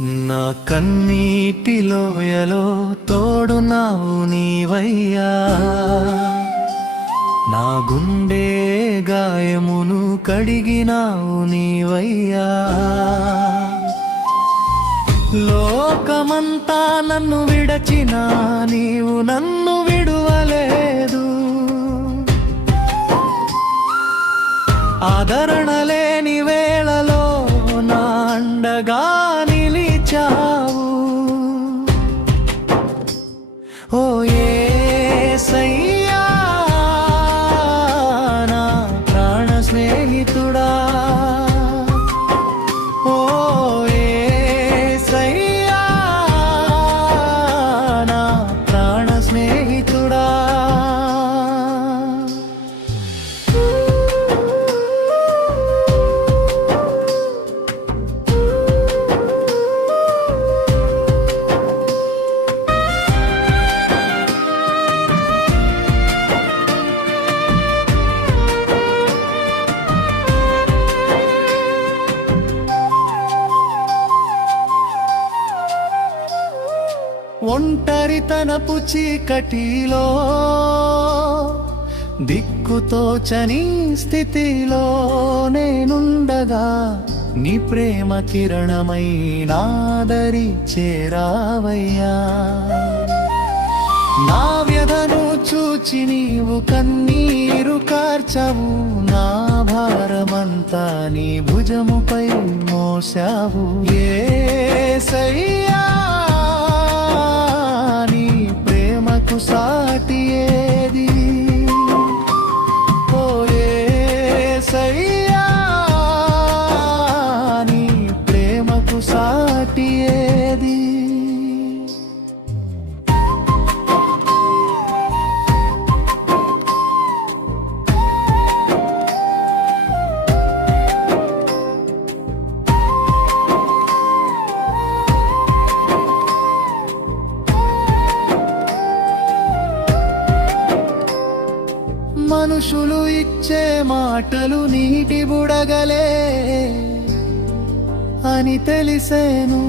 నా కన్నీటి లోయలో నావు నీవయ్యా. నా గుండె గాయమును కడిగినావు నీవయ్యా. లోకమంతా నన్ను విడచినా నీవు నన్ను విడువలేదు. ఆదరణ లేని వేళలో నా అండగా ఒంటరితనపు చీకటిలో దిక్కుతోచని స్థితిలో నేనుండగా నీ ప్రేమ కిరణమై నాదరి చేరావయ్యా. నా వ్యధను చూచి నీవు కన్నీరు కార్చవు నా భారమంతా నీ భుజముపై మోసావు ఏ సయ్యా సాటి ఏది? మనుషులు ఇచ్చే మాటలు నీటి బుడగలే. అని తెలిసేను.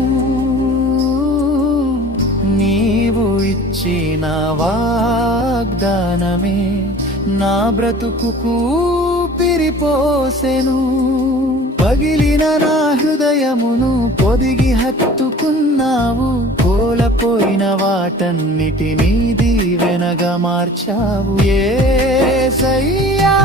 నీవు ఇచ్చిన వాగ్దానమే నా బ్రతుకుకు పిరిపోసెను పగిలిన నా హృదయమును పొదిగి హత్తుకున్నావు. కోలపోయిన వాటన్నిటినీ దీవెనగా మార్చావు. ఏ సయ్యా